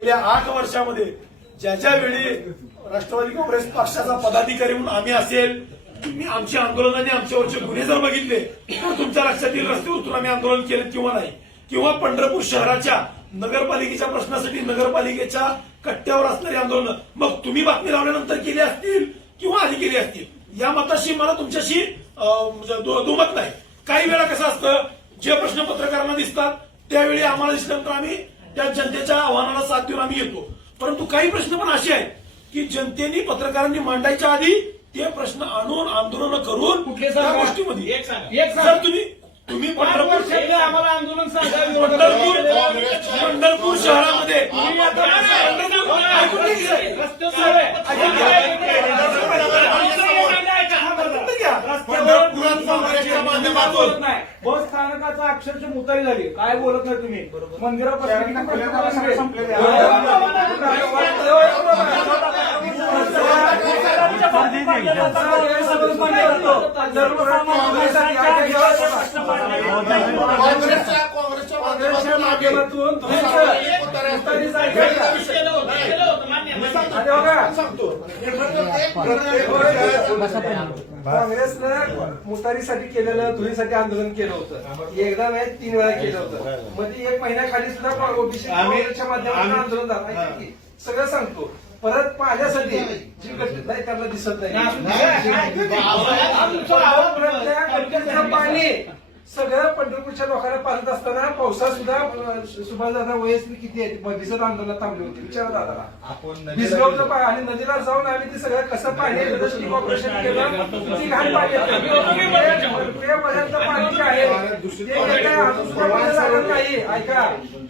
गेल्या आठ वर्षामध्ये ज्या ज्या वेळी राष्ट्रवादी काँग्रेस पक्षाचा पदाधिकारी म्हणून आम्ही असेल तुम्ही आमची आंदोलनाने आमच्यावरचे गुन्हे जर बघितले तर तुमच्या लक्षात येईल रस्ते उतरून आम्ही आंदोलन केलं किंवा नाही? किंवा पंढरपूर शहराच्या नगरपालिकेच्या प्रश्नासाठी नगरपालिकेच्या कट्ट्यावर असणारी आंदोलन मग तुम्ही बातमी लावल्यानंतर केली असतील किंवा आधी केली असतील? या मताशी मला तुमच्याशी म्हणजे दुमत नाही. काही वेळा कसं असतं जे प्रश्न पत्रकारांना दिसतात त्यावेळी आम्हाला दिसल्यानंतर आम्ही त्या जनतेच्या आव्हानाला साथ देऊन आम्ही येतो परंतु काही प्रश्न पण असे आहेत की जनतेने पत्रकारांनी मांडायच्या आधी ते प्रश्न आणून आंदोलन करून कुठले त्या सांगा? गोष्टीमध्ये एक सांगा. एक सांगा. जर तुम्ही तुम्ही पाच पंढरपूर आम्हाला आंदोलन पंढरपूर पंढरपूर शहरामध्ये तुम्ही आता पंढरपूर- ऐकून घ्या की साहेब. रस्ते सुरू आहे. ऐकून घ्या. ऐकून घ्या. पंढरपुरात काँग्रेसच्या माध्यमातून बस स्थानकाचा अक्षरशः मुतारी झाली काय बोलत नाही तुम्ही मंदिरापासून काँग्रेसच्या माध्यमातून सांगतो. काँग्रेसनं मुतारीसाठी केलेलं धुळीसाठी आंदोलन केलं होतं. एकदा नाही तीन वेळा केलं होतं. मध्ये एक महिन्याखाली सुद्धा ओबीसी काँग्रेसच्या माध्यमातून आंदोलन झालं. सगळं सांगतो. परत पाण्यासाठी जी गट नाही त्यांना दिसत नाही. पाणी सगळं पंढरपूरच्या लोकांना पाहत असताना पावसात सुद्धा सुभाष दादा वयस्कर किती आहेत? मग दिसत आंदोलनात थांबले होते. विचारा दादाला. भिजगावचं पाणी आणि नदीला जाऊन आम्ही ते सगळं कसं पाणी ऑपरेशन केलं. किती घाण पाणी. मलपेवाड्याचं पाणी जे आहे अजून बंद झालं नाही. ऐका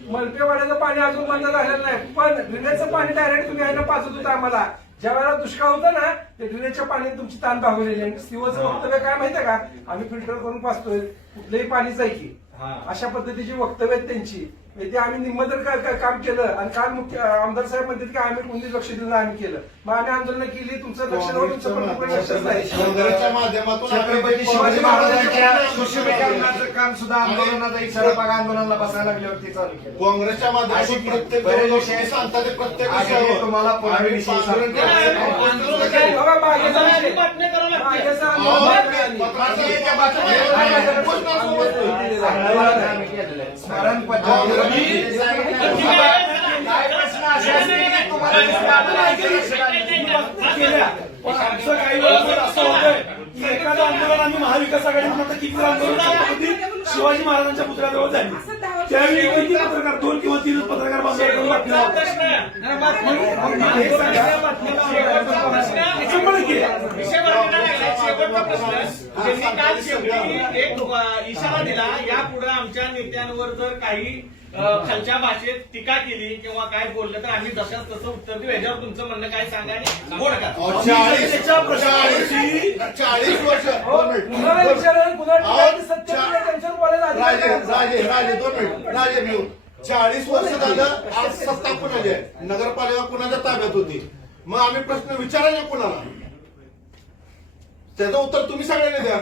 मलपेवाड्याचं पाणी अजून बंद झालेलं नाही. पण ड्रेनेजचं पाणी डायरेक्ट तुम्ही आहे ना पाजत होता आम्हाला. ज्या वेळेला दुष्काळ होता ना ते ड्रेनेजच्या पाण्यात तुमची ताण भागवलेली आहे. सीओचं वक्तव्य काय माहितीये का? आम्ही फिल्टर करून पाचतोय कुठलंही पाणीच आहे की. अशा पद्धतीची वक्तव्य आहेत त्यांची. म्हणजे ते आम्ही निम्म काम केलं आणि काल मुख्य आमदार साहेब म्हणतात की आम्ही कोणतीच लक्ष दिलं नाही, आम्ही केलं. मग आम्ही आंदोलन केली तुमचं लक्ष नव्हतं तुमचं पण कुठलं लक्षच नाही. काँग्रेसच्या माध्यमातून छत्रपती शिवाजी महाराजांच्या सोशल काम सुद्धा आंदोलनाचा इशारा बघा आंदोलनाला बसायला लागल्यावरती चालू केलं. काँग्रेसच्या माध्यमातून प्रत्येक विषय सांगतात ते प्रत्येक विषयावर. तुम्हाला पुन्हा विषय सांगतो. स्मरण पद्धती पण आमचं काही असं होतंय की एखादं आंदोलन आम्ही महाविकास किती आंदोलन शिवाजी महाराजांच्या पुतळ्याजवळ झाली त्यावेळी किती पत्रकार दोन किंवा तीन पत्रकार बांधव करून बातम्या लावतात. मग मला हे सांगा शंभर टक्के. शेवटचा प्रश्न त्यांनी काल शेवटी एक इशारा दिला. यापुढे आमच्या नेत्यांवर जर काही खालच्या भाषेत टीका केली किंवा काय बोललं तर आम्ही जशाच तसं उत्तर देऊ. याच्यावर तुमचं म्हणणं काय सांगा आणि करा. चाळीस वर्ष. हो, दोन मिनिट. कुणाला विचारायला कुणाला अहो, विचारायला सत्य नाही, त्यांच्यावर बोलायला अधिकार राजे नाही. राजे राजे दोन मिनिट. राजे मी चाळीस वर्ष झालं आज सत्ता कुणाची आहे? नगरपालिका कुणाच्या ताब्यात होती? मग आम्ही प्रश्न विचारायचे कुणाला? त्याचं उत्तर तुम्ही सगळ्यांनी द्या.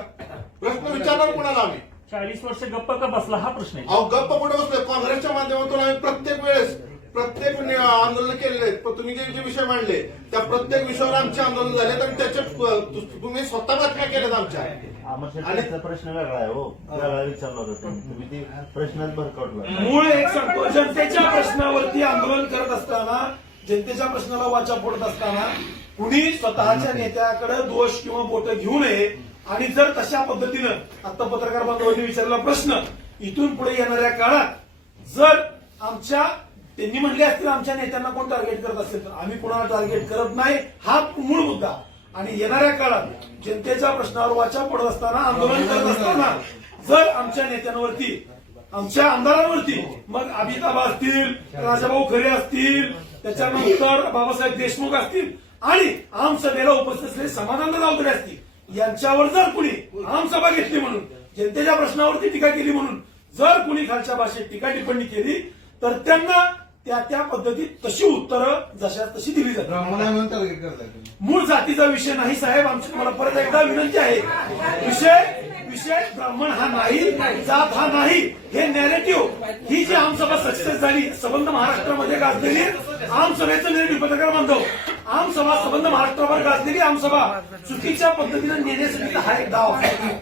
प्रश्न विचारणार कुणाला आम्ही? चाळीस वर्ष गप्प का बसला हा प्रश्न आहे? अहो गप्प कुठे बसलोय? काँग्रेसच्या माध्यमातून आम्ही प्रत्येक वेळेस प्रत्येक आंदोलन केलेले आहेत. पण तुम्ही जे जे विषय मांडले त्या प्रत्येक विषयावर आमचे आंदोलन झाले आणि त्याचे तु- तुम्ही स्वतः बातम्या केल्यात आमच्या. आणि त्याचा प्रश्न वेगळा आहे हो. वेगळा विचारला होता तुम्ही. तुम्ही ते प्रश्नच भरकटला मूळ एक सांगतो जनतेच्या प्रश्नावरती आंदोलन करत असताना जनतेच्या प्रश्नाला वाचा फोडत असताना कुणी स्वतःच्या नेत्याकडे दोष किंवा बोट घेऊ नये. आणि जर तशा पद्धतीनं आता पत्रकार बांधवांनी विचारलेला प्रश्न इथून पुढे येणाऱ्या काळात जर आमच्या त्यांनी म्हणले असतील आमच्या नेत्यांना कोण टार्गेट करत असेल तर आम्ही कोणाला टार्गेट करत नाही हा मूळ मुद्दा. आणि येणाऱ्या काळात जनतेच्या प्रश्नावर वाचा पडत असताना आंदोलन करत असताना जर आमच्या नेत्यांवरती आमच्या आमदारांवरती मग अमिताभ असतील राजाभाऊ खरे असतील त्याच्यानंतर बाबासाहेब देशमुख असतील आणि आमसभेला उपस्थित असलेले समाधान राऊतडे असतील. यांच्यावर जर कुणी आमसभा घेतली म्हणून जनतेच्या प्रश्नावरती टीका केली म्हणून जर कुणी खालच्या भाषेत टीका टिप्पणी केली तर त्यांना त्या त्या पद्धतीत तशी उत्तरं जशा तशी दिली जातात. मूळ जातीचा विषय नाही साहेब. आमची तुम्हाला परत एकदा विनंती आहे. विषय विषय ब्राह्मण हा नाही जात हा नाही. हे नॅरेटिव्ह ही जी आमसभा सक्सेस झाली सबंध महाराष्ट्रामध्ये गाजलेली आमसभेचं निर्णय पत्रकार बांधव आमसभा सबंध महाराष्ट्रावर गाजलेली आमसभा चुकीच्या पद्धतीने नेण्यासाठी हा एक डाव आहे